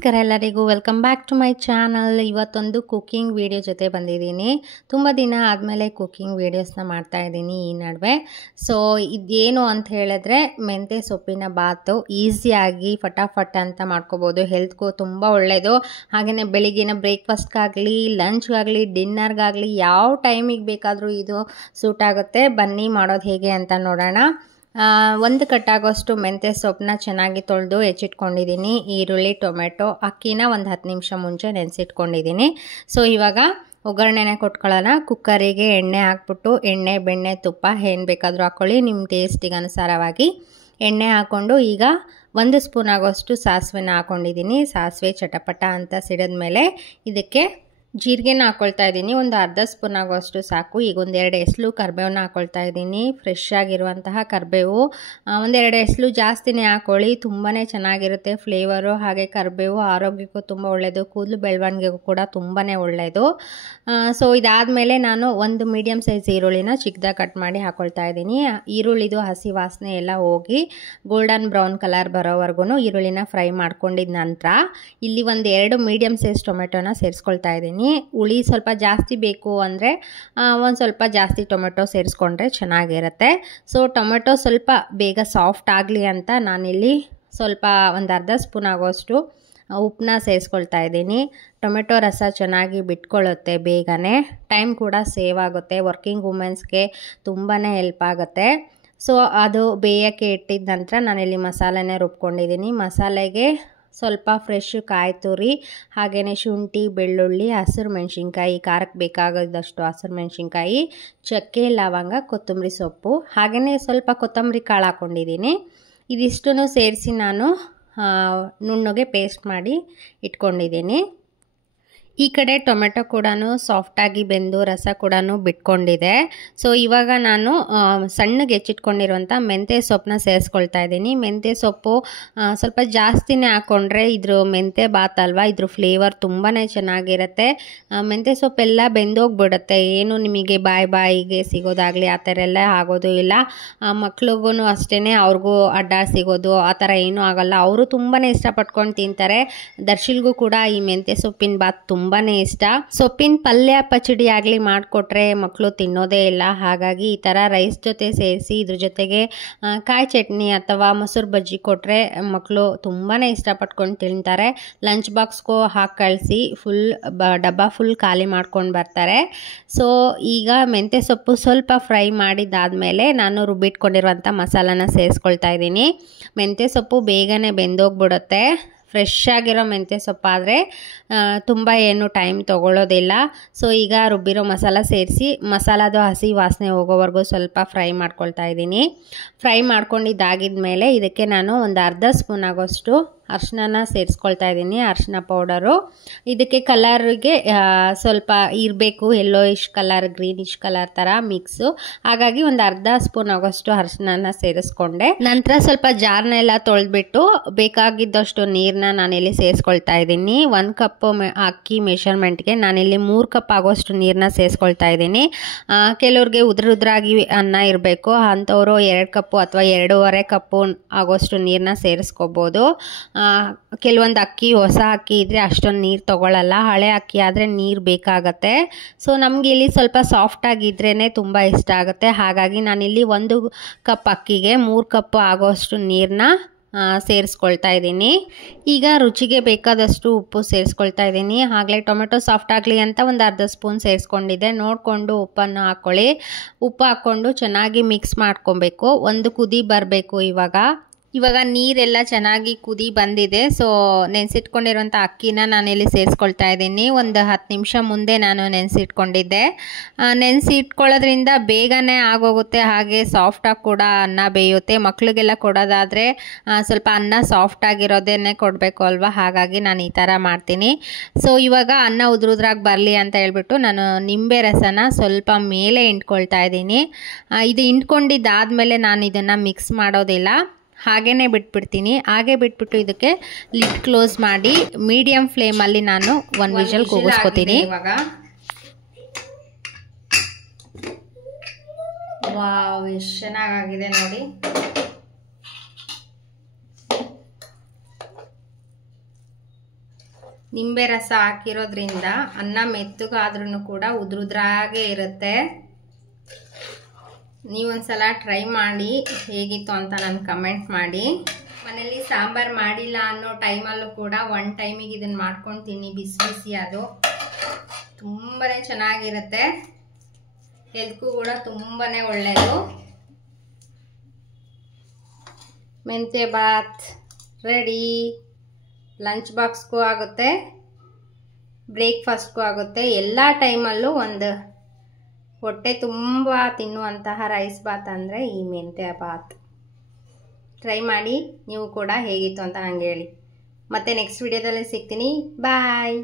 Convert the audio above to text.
ನಮಸ್ಕಾರ ಎಲ್ಲರಿಗೂ, welcome back to my channel. ಇವತ್ತೊಂದು ಕುಕ್ಕಿಂಗ್ ವಿಡಿಯೋ ಜೊತೆ ಬಂದಿದ್ದೀನಿ. ತುಂಬ ದಿನ ಆದಮೇಲೆ ಕುಕ್ಕಿಂಗ್ ವೀಡಿಯೋಸ್ನ ಮಾಡ್ತಾ ಇದ್ದೀನಿ ಈ ನಡುವೆ. ಸೊ ಇದೇನು ಅಂತ ಹೇಳಿದ್ರೆ ಮೆಂತ್ಯ ಸೊಪ್ಪಿನ ಬಾತು ಈಸಿಯಾಗಿ ಫಟಾಫಟ್ ಅಂತ ಮಾಡ್ಕೋಬೋದು. ಹೆಲ್ತ್ಗೂ ತುಂಬ ಒಳ್ಳೆಯದು. ಹಾಗೆಯೇ ಬೆಳಿಗ್ಗಿನ ಬ್ರೇಕ್ಫಾಸ್ಟ್ಗಾಗಲಿ, ಲಂಚ್ಗಾಗಲಿ, ಡಿನ್ನರ್ಗಾಗಲಿ ಯಾವ ಟೈಮಿಗೆ ಬೇಕಾದರೂ ಇದು ಸೂಟ್ ಆಗುತ್ತೆ. ಬನ್ನಿ ಮಾಡೋದು ಹೇಗೆ ಅಂತ ನೋಡೋಣ. ಒಂದು ಕಟ್ಟಾಗೋಷ್ಟು ಮೆಂತ್ಯ ಸೊಪ್ಪನ್ನ ಚೆನ್ನಾಗಿ ತೊಳೆದು ಹೆಚ್ಚಿಟ್ಕೊಂಡಿದ್ದೀನಿ. ಈರುಳ್ಳಿ, ಟೊಮೆಟೊ, ಅಕ್ಕಿನ ಒಂದು 10 ನಿಮಿಷ ಮುಂಚೆ ನೆನೆಸಿಟ್ಕೊಂಡಿದ್ದೀನಿ. ಸೊ ಇವಾಗ ಒಗ್ಗರಣೆನೇ ಕೊಟ್ಕೊಳ್ಳೋಣ. ಕುಕ್ಕರಿಗೆ ಎಣ್ಣೆ ಹಾಕ್ಬಿಟ್ಟು ಎಣ್ಣೆ, ಬೆಣ್ಣೆ, ತುಪ್ಪ ಏನು ಬೇಕಾದರೂ ಹಾಕ್ಕೊಳ್ಳಿ ನಿಮ್ಮ ಟೇಸ್ಟಿಗೆ ಅನುಸಾರವಾಗಿ. ಎಣ್ಣೆ ಹಾಕ್ಕೊಂಡು ಈಗ 1 ಸ್ಪೂನ್ ಆಗೋಷ್ಟು ಸಾಸಿವೆನ ಹಾಕ್ಕೊಂಡಿದ್ದೀನಿ. ಸಾಸಿವೆ ಚಟಪಟ ಅಂತ ಸಿಡಿದ ಮೇಲೆ ಇದಕ್ಕೆ ಜೀರಿಗೆನ ಹಾಕ್ಕೊಳ್ತಾ ಇದ್ದೀನಿ. ಒಂದು ಅರ್ಧ ಸ್ಪೂನ್ ಆಗೋಷ್ಟು ಸಾಕು. ಈಗ 1-2 ಎಸಳು ಕರಿಬೇವನ್ನ ಹಾಕ್ಕೊಳ್ತಾ ಇದ್ದೀನಿ. ಫ್ರೆಶ್ ಆಗಿರುವಂತಹ ಕರಿಬೇವು 1-2 ಎಸಳು ಜಾಸ್ತಿನೇ ಹಾಕ್ಕೊಳ್ಳಿ, ತುಂಬಾ ಚೆನ್ನಾಗಿರುತ್ತೆ ಫ್ಲೇವರು. ಹಾಗೆ ಕರಿಬೇವು ಆರೋಗ್ಯಕ್ಕೂ ತುಂಬ ಒಳ್ಳೆಯದು, ಕೂದಲು ಬೆಳವಣಿಗೆಗೂ ಕೂಡ ತುಂಬಾ ಒಳ್ಳೆಯದು. ಸೊ ಇದಾದಮೇಲೆ ನಾನು ಒಂದು ಮೀಡಿಯಮ್ ಸೈಜ್ ಈರುಳ್ಳಿನ ಚಿಕ್ಕದಾಗಿ ಕಟ್ ಮಾಡಿ ಹಾಕ್ಕೊಳ್ತಾ ಇದ್ದೀನಿ. ಈರುಳ್ಳಿದು ಹಸಿ ವಾಸನೆ ಎಲ್ಲ ಹೋಗಿ ಗೋಲ್ಡನ್ ಬ್ರೌನ್ ಕಲರ್ ಬರೋವರೆಗೂ ಈರುಳ್ಳಿನ ಫ್ರೈ ಮಾಡ್ಕೊಂಡಿದ ನಂತರ ಇಲ್ಲಿ 1-2 ಮೀಡಿಯಮ್ ಸೈಜ್ ಟೊಮೆಟೊನ ಸೇರಿಸ್ಕೊಳ್ತಾ ಇದ್ದೀನಿ. ಹುಳಿ ಸ್ವಲ್ಪ ಜಾಸ್ತಿ ಬೇಕು ಅಂದರೆ ಒಂದು ಸ್ವಲ್ಪ ಜಾಸ್ತಿ ಟೊಮೆಟೊ ಸೇರಿಸ್ಕೊಂಡ್ರೆ ಚೆನ್ನಾಗಿರುತ್ತೆ. ಸೊ ಟೊಮೆಟೊ ಸ್ವಲ್ಪ ಬೇಗ ಸಾಫ್ಟ್ ಆಗಲಿ ಅಂತ ನಾನಿಲ್ಲಿ ಸ್ವಲ್ಪ ಒಂದು ಅರ್ಧ ಸ್ಪೂನ್ ಆಗೋಷ್ಟು ಉಪ್ಪನ್ನ ಸೇರಿಸ್ಕೊಳ್ತಾ ಇದ್ದೀನಿ. ಟೊಮೆಟೊ ರಸ ಚೆನ್ನಾಗಿ ಬಿಟ್ಕೊಳ್ಳುತ್ತೆ, ಬೇಗನೆ ಟೈಮ್ ಕೂಡ ಸೇವ್ ಆಗುತ್ತೆ. ವರ್ಕಿಂಗ್ ವುಮೆನ್ಸ್ಗೆ ತುಂಬಾ ಹೆಲ್ಪ್ ಆಗುತ್ತೆ. ಸೊ ಅದು ಬೇಯಕ್ಕೆ ಇಟ್ಟಿದ ನಂತರ ನಾನಿಲ್ಲಿ ಮಸಾಲೆನೇ ರುಬ್ಕೊಂಡಿದ್ದೀನಿ. ಮಸಾಲೆಗೆ ಸ್ವಲ್ಪ ಫ್ರೆಶ್ ಕಾಯಿ ತುರಿ, ಹಾಗೆಯೇ ಶುಂಠಿ, ಬೆಳ್ಳುಳ್ಳಿ, ಹಸಿರು ಮೆಣಸಿನ್ಕಾಯಿ, ಖಾರಕ್ಕೆ ಬೇಕಾಗದಷ್ಟು ಹಸಿರು ಮೆಣಸಿನ್ಕಾಯಿ, ಚಕ್ಕೆ, ಲವಂಗ, ಕೊತ್ತಂಬರಿ ಸೊಪ್ಪು, ಹಾಗೆಯೇ ಸ್ವಲ್ಪ ಕೊತ್ತಂಬರಿ ಕಾಳು ಹಾಕ್ಕೊಂಡಿದ್ದೀನಿ. ಇದಿಷ್ಟನ್ನು ಸೇರಿಸಿ ನಾನು ನುಣ್ಣಗೆ ಪೇಸ್ಟ್ ಮಾಡಿ ಇಟ್ಕೊಂಡಿದ್ದೀನಿ. ಈ ಕಡೆ ಟೊಮೆಟೊ ಕೂಡ ಸಾಫ್ಟಾಗಿ ಬೆಂದು ರಸ ಕೂಡ ಬಿಟ್ಕೊಂಡಿದೆ. ಸೊ ಇವಾಗ ನಾನು ಸಣ್ಣಗೆ ಹೆಚ್ಚಿಟ್ಕೊಂಡಿರುವಂಥ ಮೆಂತ್ಯ ಸೊಪ್ಪನ್ನ ಸೇರಿಸ್ಕೊಳ್ತಾ ಇದ್ದೀನಿ. ಮೆಂತ್ಯ ಸೊಪ್ಪು ಸ್ವಲ್ಪ ಜಾಸ್ತಿನೇ ಹಾಕ್ಕೊಂಡ್ರೆ ಇದ್ರ ಮೆಂತ್ಯ ಬಾತ್ ಅಲ್ವಾ, ಇದ್ರ ಫ್ಲೇವರ್ ತುಂಬಾ ಚೆನ್ನಾಗಿರುತ್ತೆ. ಮೆಂತ್ಯ ಸೊಪ್ಪೆಲ್ಲ ಬೆಂದೋಗ್ಬಿಡುತ್ತೆ, ಏನು ನಿಮಗೆ ಬಾಯಿಗೆ ಸಿಗೋದಾಗಲಿ ಆ ಥರ ಎಲ್ಲ ಆಗೋದು ಇಲ್ಲ. ಮಕ್ಳಿಗೂ ಅಷ್ಟೇ, ಅವ್ರಿಗೂ ಅಡ್ಡ ಸಿಗೋದು ಆ ಥರ ಏನೂ ಆಗೋಲ್ಲ. ಅವರು ತುಂಬಾ ಇಷ್ಟಪಟ್ಕೊಂಡು ತಿಂತಾರೆ. ದರ್ಶಿಲ್ಗೂ ಕೂಡ ಈ ಮೆಂತ್ಯ ಸೊಪ್ಪಿನ ಬಾತ್ ತುಂಬಾ ಇಷ್ಟ. ಸೊಪ್ಪಿನ ಪಲ್ಯ ಪಚಡಿ ಆಗಲಿ ಮಾಡಿಕೊಟ್ರೆ ಮಕ್ಕಳು ತಿನ್ನೋದೇ ಇಲ್ಲ. ಹಾಗಾಗಿ ಈ ಥರ ರೈಸ್ ಜೊತೆ ಸೇರಿಸಿ ಇದ್ರ ಜೊತೆಗೆ ಕಾಯಿ ಚಟ್ನಿ ಅಥವಾ ಮೊಸರು ಬಜ್ಜಿ ಕೊಟ್ಟರೆ ಮಕ್ಕಳು ತುಂಬಾ ಇಷ್ಟಪಟ್ಕೊಂಡು ತಿಂತಾರೆ. ಲಂಚ್ ಬಾಕ್ಸ್ಗೂ ಹಾಕಿ ಕಳಿಸಿ ಡಬ್ಬ ಫುಲ್ ಖಾಲಿ ಮಾಡ್ಕೊಂಡು ಬರ್ತಾರೆ. ಸೊ ಈಗ ಮೆಂತ್ಯ ಸೊಪ್ಪು ಸ್ವಲ್ಪ ಫ್ರೈ ಮಾಡಿದ್ದಾದಮೇಲೆ ನಾನು ರುಬ್ಬಿಟ್ಕೊಂಡಿರುವಂಥ ಮಸಾಲಾನ ಸೇರಿಸ್ಕೊಳ್ತಾ ಇದ್ದೀನಿ. ಮೆಂತ್ಯ ಸೊಪ್ಪು ಬೇಗನೆ ಬೆಂದೋಗ್ಬಿಡುತ್ತೆ. ಫ್ರೆಶ್ ಆಗಿರೋ ಮೆಂತ್ಯ ಸೊಪ್ಪಾದರೆ ತುಂಬ ಏನು ಟೈಮ್ ತೊಗೊಳ್ಳೋದಿಲ್ಲ. ಸೊ ಈಗ ರುಬ್ಬಿರೋ ಮಸಾಲ ಸೇರಿಸಿ ಮಸಾಲದು ಹಸಿ ವಾಸನೆ ಹೋಗೋವರೆಗೂ ಸ್ವಲ್ಪ ಫ್ರೈ ಮಾಡ್ಕೊಳ್ತಾ ಇದ್ದೀನಿ. ಫ್ರೈ ಮಾಡ್ಕೊಂಡಿದ್ದಾಗಿದ ಮೇಲೆ ಇದಕ್ಕೆ ನಾನು ಒಂದು ಅರ್ಧ ಸ್ಪೂನ್ ಆಗೋಷ್ಟು ಅರಿಶಿನ ಸೇರಿಸ್ಕೊಳ್ತಾ ಇದ್ದೀನಿ. ಅರಿಶಿನ ಪೌಡರು ಇದಕ್ಕೆ ಕಲರಿಗೆ ಸ್ವಲ್ಪ ಇರಬೇಕು, ಯೆಲ್ಲೋಯಿಶ್ ಕಲರ್, ಗ್ರೀನಿಶ್ ಕಲರ್ ಥರ ಮಿಕ್ಸು. ಹಾಗಾಗಿ ಒಂದು ಅರ್ಧ ಸ್ಪೂನ್ ಆಗೋಷ್ಟು ಅರಿಶಿನ ಸೇರಿಸ್ಕೊಂಡೆ. ನಂತರ ಸ್ವಲ್ಪ ಜಾರ್ನೆಲ್ಲ ತೊಳೆದ್ಬಿಟ್ಟು ಬೇಕಾಗಿದ್ದಷ್ಟು ನೀರನ್ನ ನಾನಿಲ್ಲಿ ಸೇರಿಸ್ಕೊಳ್ತಾ ಇದ್ದೀನಿ. 1 ಕಪ್ ಅಕ್ಕಿ ಮೆಷರ್ಮೆಂಟ್ಗೆ ನಾನಿಲ್ಲಿ 3 ಕಪ್ ಆಗೋಷ್ಟು ನೀರನ್ನ ಸೇರಿಸ್ಕೊಳ್ತಾ ಇದ್ದೀನಿ. ಕೆಲವ್ರಿಗೆ ಉದ್ರಾಗಿ ಅನ್ನ ಇರಬೇಕು ಅಂಥವರು 2 ಕಪ್ಪು ಅಥವಾ 2.5 ಕಪ್ಪು ಆಗೋಷ್ಟು ನೀರನ್ನ ಸೇರಿಸ್ಕೋಬೋದು. ಕೆಲವೊಂದು ಅಕ್ಕಿ, ಹೊಸ ಅಕ್ಕಿ ಇದ್ದರೆ ಅಷ್ಟೊಂದು ನೀರು ತೊಗೊಳ್ಳಲ್ಲ, ಹಳೆ ಅಕ್ಕಿ ಆದರೆ ನೀರು ಬೇಕಾಗತ್ತೆ. ಸೊ ನಮಗೆ ಇಲ್ಲಿ ಸ್ವಲ್ಪ ಸಾಫ್ಟಾಗಿದ್ರೇ ತುಂಬ ಇಷ್ಟ ಆಗುತ್ತೆ. ಹಾಗಾಗಿ ನಾನಿಲ್ಲಿ 1 ಕಪ್ ಅಕ್ಕಿಗೆ 3 ಕಪ್ ಆಗೋಷ್ಟು ನೀರನ್ನ ಸೇರಿಸ್ಕೊಳ್ತಾ ಇದ್ದೀನಿ. ಈಗ ರುಚಿಗೆ ಬೇಕಾದಷ್ಟು ಉಪ್ಪು ಸೇರಿಸ್ಕೊಳ್ತಾ ಇದ್ದೀನಿ. ಆಗಲೇ ಟೊಮೆಟೊ ಸಾಫ್ಟ್ ಆಗಲಿ ಅಂತ ಒಂದು ಅರ್ಧ ಸ್ಪೂನ್ ಸೇರಿಸ್ಕೊಂಡಿದ್ದೆ. ನೋಡಿಕೊಂಡು ಉಪ್ಪನ್ನು ಹಾಕ್ಕೊಳ್ಳಿ. ಉಪ್ಪು ಹಾಕ್ಕೊಂಡು ಚೆನ್ನಾಗಿ ಮಿಕ್ಸ್ ಮಾಡ್ಕೊಬೇಕು. ಒಂದು ಕುದಿ ಬರಬೇಕು. ಇವಾಗ ನೀರೆಲ್ಲ ಚೆನ್ನಾಗಿ ಕುದಿ ಬಂದಿದೆ. ಸೊ ನೆನೆಸಿಟ್ಕೊಂಡಿರುವಂಥ ಅಕ್ಕಿನ ನಾನಿಲ್ಲಿ ಸೇರಿಸ್ಕೊಳ್ತಾ ಇದ್ದೀನಿ. ಒಂದು 10 ನಿಮಿಷ ಮುಂದೆ ನಾನು ನೆನೆಸಿಟ್ಕೊಂಡಿದ್ದೆ. ನೆನೆಸಿಟ್ಕೊಳ್ಳೋದ್ರಿಂದ ಬೇಗನೆ ಆಗೋಗುತ್ತೆ, ಹಾಗೆ ಸಾಫ್ಟಾಗಿ ಕೂಡ ಅನ್ನ ಬೇಯುತ್ತೆ. ಮಕ್ಕಳಿಗೆಲ್ಲ ಕೊಡೋದಾದರೆ ಸ್ವಲ್ಪ ಅನ್ನ ಸಾಫ್ಟಾಗಿರೋದೇ ಕೊಡಬೇಕು ಅಲ್ವಾ, ಹಾಗಾಗಿ ನಾನು ಈ ಥರ ಮಾಡ್ತೀನಿ. ಸೊ ಇವಾಗ ಅನ್ನ ಉದ್ರಾಗಿ ಬರಲಿ ಅಂತ ಹೇಳ್ಬಿಟ್ಟು ನಾನು ನಿಂಬೆ ರಸನ ಸ್ವಲ್ಪ ಮೇಲೆ ಇಂಟ್ಕೊಳ್ತಾ ಇದ್ದೀನಿ. ಇದು ಇಂಟ್ಕೊಂಡಿದ್ದಾದಮೇಲೆ ನಾನು ಇದನ್ನು ಮಿಕ್ಸ್ ಮಾಡೋದಿಲ್ಲ, ಹಾಗೇ ಬಿಟ್ಬಿಡ್ತೀನಿ. ಹಾಗೆ ಬಿಟ್ಬಿಟ್ಟು ಇದಕ್ಕೆ ಲಿಡ್ ಕ್ಲೋಸ್ ಮಾಡಿ ಮೀಡಿಯಂ ಫ್ಲೇಮಲ್ಲಿ ನಾನು 1 ವಿಷಲ್ ಕೂಗಿಸ್ಕೊತೀನಿ. ವಾವ್, ಎಷ್ಟು ಚೆನ್ನಾಗಾಗಿದೆ ನೋಡಿ. ನಿಂಬೆ ರಸ ಹಾಕಿರೋದ್ರಿಂದ ಅನ್ನ ಮೆತ್ತಗಾದ್ರೂ ಕೂಡ ಉದ್ರುದ್ರಾಗೆ ಇರುತ್ತೆ. ನೀವೊಂದ್ಸಲ ಟ್ರೈ ಮಾಡಿ ಹೇಗಿತ್ತು ಅಂತ ನಾನು ಕಮೆಂಟ್ ಮಾಡಿ. ಮನೇಲಿ ಸಾಂಬಾರು ಮಾಡಿಲ್ಲ ಅನ್ನೋ ಟೈಮಲ್ಲೂ ಕೂಡ ಒನ್ ಟೈಮಿಗೆ ಇದನ್ನು ಮಾಡ್ಕೊಂಡು ತಿನ್ನಿ, ಬಿಸಿ ಬಿಸಿ. ಅದು ತುಂಬಾ ಚೆನ್ನಾಗಿರುತ್ತೆ, ಹೆಲ್ತ್ಗೂ ಕೂಡ ತುಂಬಾ ಒಳ್ಳೆಯದು. ಮೆಂತ್ಯ ಬಾತ್ ರೆಡಿ. ಲಂಚ್ ಬಾಕ್ಸ್ಗೂ ಆಗುತ್ತೆ, ಬ್ರೇಕ್ಫಾಸ್ಟ್ಗೂ ಆಗುತ್ತೆ. ಎಲ್ಲ ಟೈಮಲ್ಲೂ ಒಂದು ಹೊಟ್ಟೆ ತುಂಬ ತಿನ್ನುವಂತಹ ರೈಸ್ ಬಾತ್ ಅಂದರೆ ಈ ಮೆಂತ್ಯ ಬಾತ್. ಟ್ರೈ ಮಾಡಿ ನೀವು ಕೂಡ ಹೇಗಿತ್ತು ಅಂತ ನನಗೆ ಹೇಳಿ. ಮತ್ತೆ ನೆಕ್ಸ್ಟ್ ವಿಡಿಯೋದಲ್ಲಿ ಸಿಗ್ತೀನಿ. ಬಾಯ್.